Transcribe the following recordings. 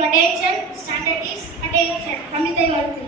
Attention, standard is attention. Kamithai varthu.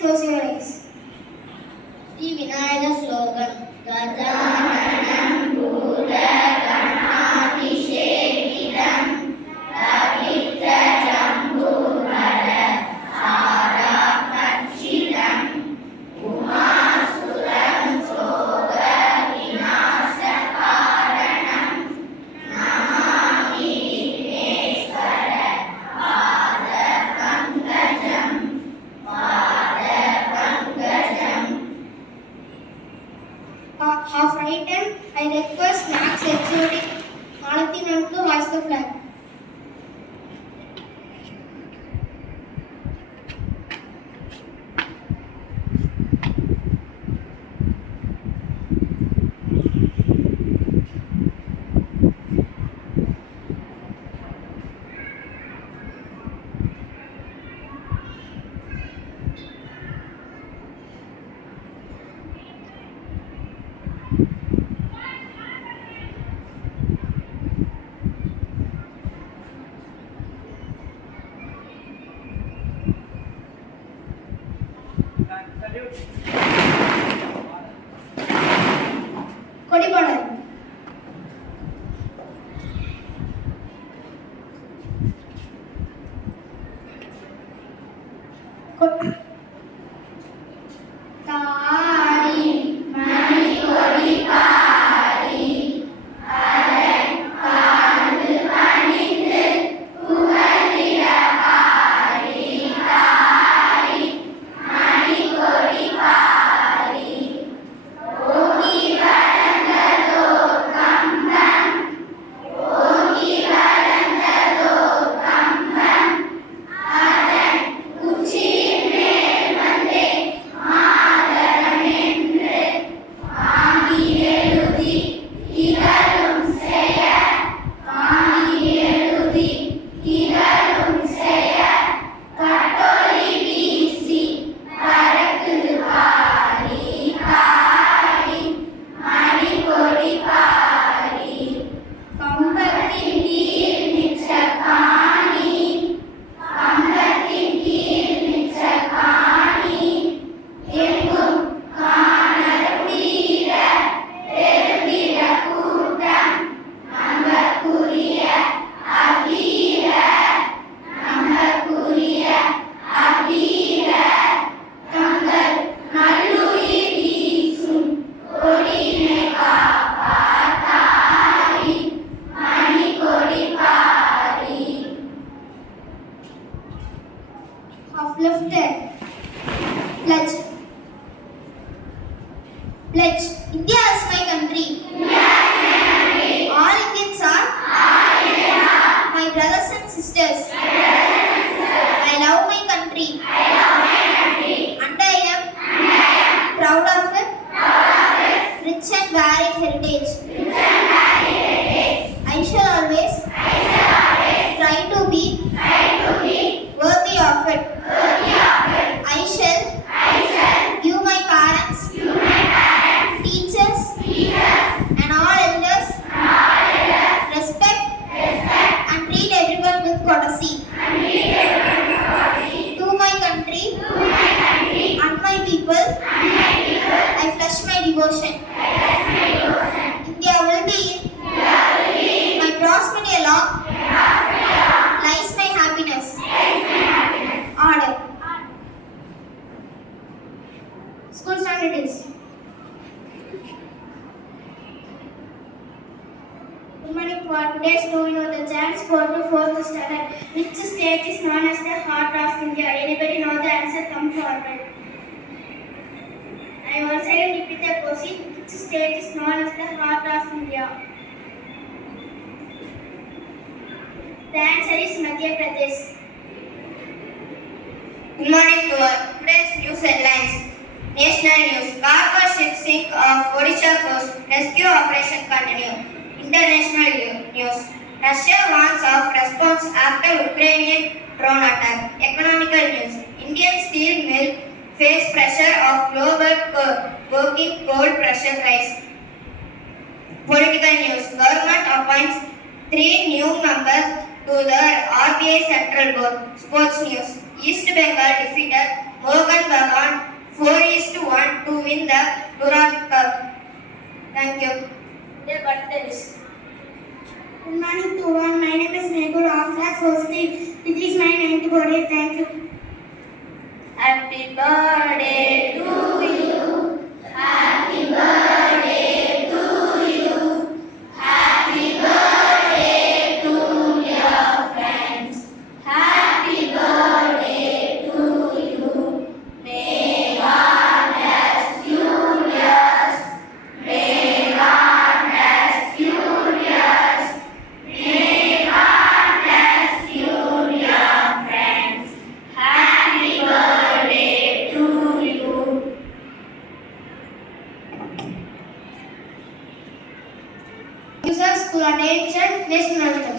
Close your eyes. The Vinayaka slogan. Gajananam Bhudagammadishevidam Lavitra Jambuvara Sara Kachidam Umasuram Soga Vinasa Karanam Namami Vigneshwara Pada Pankajam Half right hand, I request Max Exotic Malathi Nam to hoist the flag. Kodipadu. Left hand. Pledge. Pledge. India is my country. All Indians are my brothers and sisters. I love my country. And I am proud of it. Rich and varied heritage. I shall always try to be worthy of it. I shall give my parents, teachers, and all elders respect and treat everyone with courtesy. To my country and my people, I pledge my devotion. School standard is. Good morning to our today's do you know the chance for to fourth standard. Which state is known as the heart of India? Anybody know the answer? Come forward. I once again repeat the question. Which state is known as the heart of India? The answer is Madhya Pradesh. Good morning to all. Today's news headlines. National news. Cargo ship sink off Odisha coast. Rescue operation continue. International news. Russia warns of response after Ukrainian drone attack. Economical news. Indian steel mill face pressure of global working coal pressure rise. Political news. Government appoints 3 new members to the RBI Central Board. Sports news. East Bengal defeated Mohan Bagan 4-1 to win the Durand Cup. Thank you. Today birthdays. Good morning to all. My name is Megul of class 4th. It is my 9th birthday. Thank you. Happy birthday to you. Happy birthday to you. Happy birthday to your friends. Happy birthday to you. May God bless you, dears. May God bless you, dears. May God bless you, dear friends. Happy birthday to you. Users school attention, national anthem.